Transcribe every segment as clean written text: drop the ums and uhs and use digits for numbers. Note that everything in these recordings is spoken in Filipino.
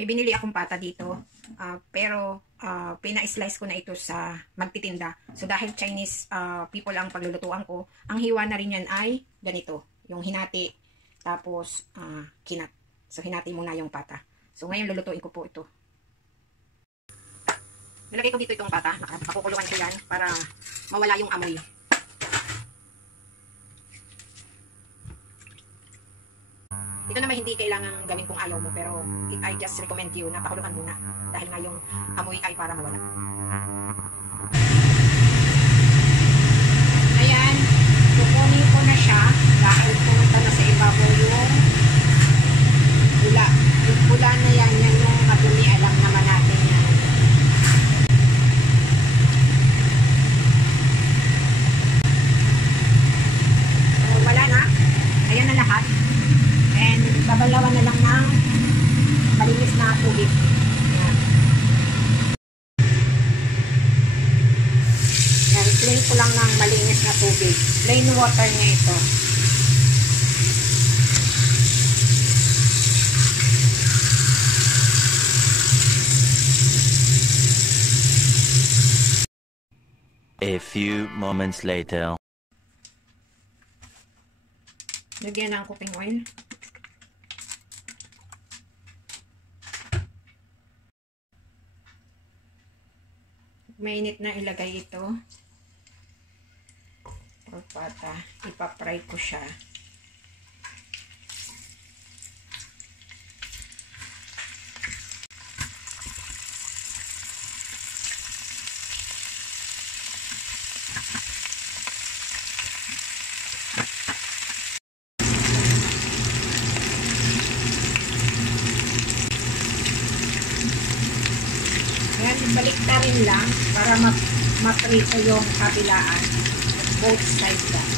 May binili akong pata dito. Pero pina-slice ko na ito sa magtitinda. So dahil Chinese people ang paglulutuan ko, ang hiwa na rin yan ay ganito. Yung hinati, tapos kinat. So hinati muna yung pata. So ngayon lulutuin ko po ito. Nilagay ko dito itong pata. Pakukuluan ko yan para mawala yung amoy. Ito naman hindi kailangan gawin kung ayaw mo, pero I just recommend you na pakuluan muna dahil nga yung amoy ay para mawala. Ayan, kukunin ko na siya dahil pumunta na sa ibabaw yung pula. Yung pula na yan, yan yung madumi, alam naman natin yan. So, wala na. Ayan na lahat. And babalawan na lang ng malinis na tubig. Yan. Yan, clean ko lang ng malinis na tubig. Plain water niya ito. A few moments later. Lagyan ng cooking oil. Mainit na ilagay ito. Or pata. Ipapry ko siya. Ayan, ibaliktarin lang para maprito yung kabilaan. Both sides lang.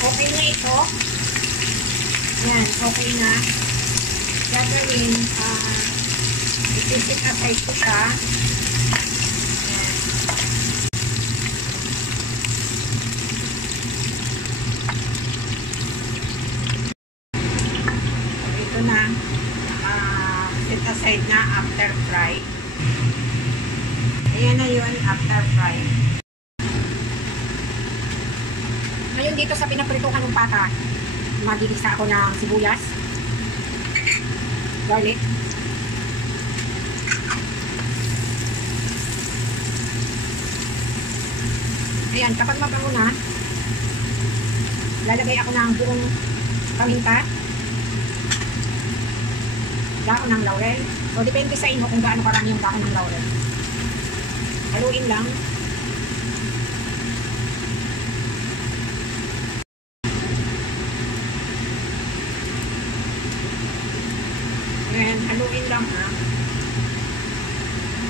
Okay na ito. Ayan, okay na. Gagawin, ipisit aside ko siya. Ayan. Ito na, set aside na after fry. Ayan na yun, after fry. Ngayon dito sa pinaprituhan ng pata, magigisa ako ng sibuyas, garlic, ayan, kapag mabango na, lalagay ako ng buong paminta, dahon ng laurel. So depende sa inyo kung gaano karami yung dahon ng laurel. Haluin lang. Ayan, haluin lang ha.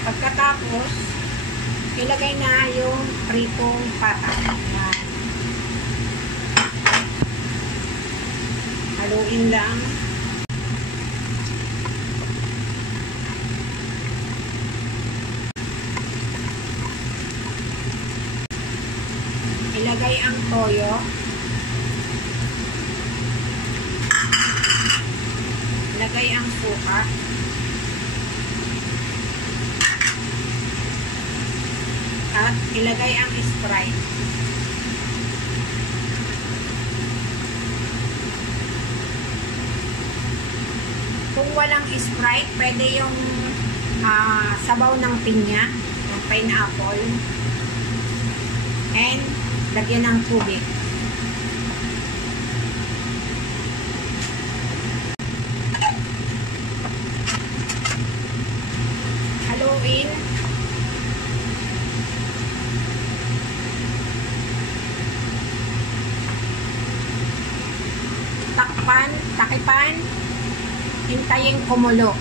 Pagkatapos, ilagay na yung pritong pata. Ayan. Haluin lang. Ilagay ang toyo. Ilagay ang suka. At ilagay ang Sprite. Kung walang Sprite, pwede yung sabaw ng pinya, ng pineapple. And lagyan ng tubig. Haluin. Takpan, takipan. Hintayin kumulo.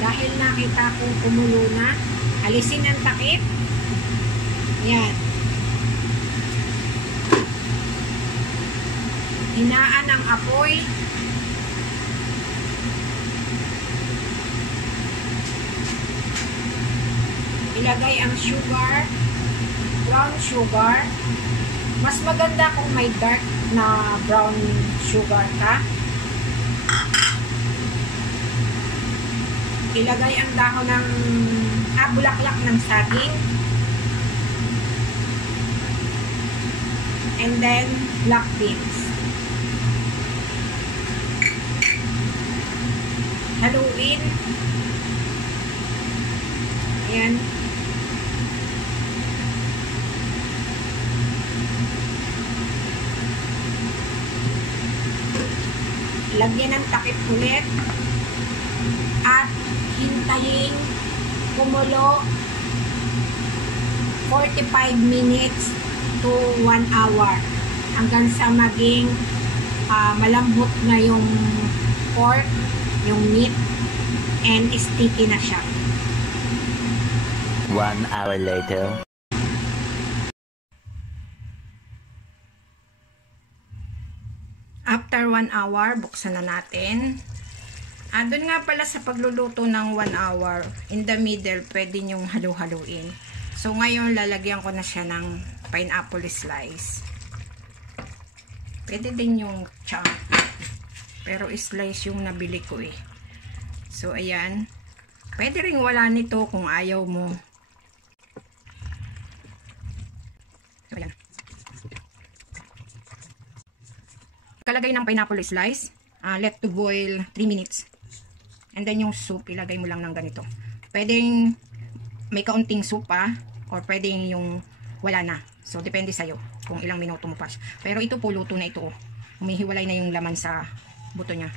Dahil nakita kong kumulo na, alisin ang takip. Yan. Hinaan ang apoy. Ilagay ang sugar, brown sugar. Mas maganda kung may dark na brown sugar ka. Ilagay ang dahon ng bulaklak ng saging. And then, black beans. Haluin. Ayan. Lagyan ng takip ulit. At hintayin kumulo 45 minutes to 1 hour hanggang sa maging malambot na yung pork, yung meat, and sticky na siya. 1 hour later. After 1 hour, buksan na natin. Doon nga pala sa pagluluto ng 1 hour, in the middle, pwede nyong halu-haluin. So, ngayon, lalagyan ko na siya ng pineapple slice. Pwede din yung chunk. Pero slice yung nabili ko eh. So, ayan. Pwede rin wala nito kung ayaw mo. So, ayan. Kalagay ng pineapple slice. Let to boil 3 minutes. And then yung soup, ilagay mo lang ng ganito. Pwedeng may kaunting soup pa, or pwedeng yung wala na. So, depende sa'yo kung ilang minuto mo pa. Pero ito po, luto na ito. Humihiwalay na yung laman sa buto niya.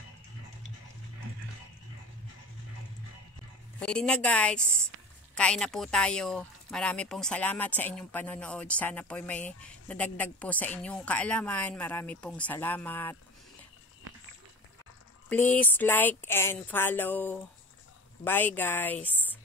Pwede na guys. Kain na po tayo. Marami pong salamat sa inyong panonood. Sana po may nadagdag po sa inyong kaalaman. Marami pong salamat. Please like and follow. Bye guys.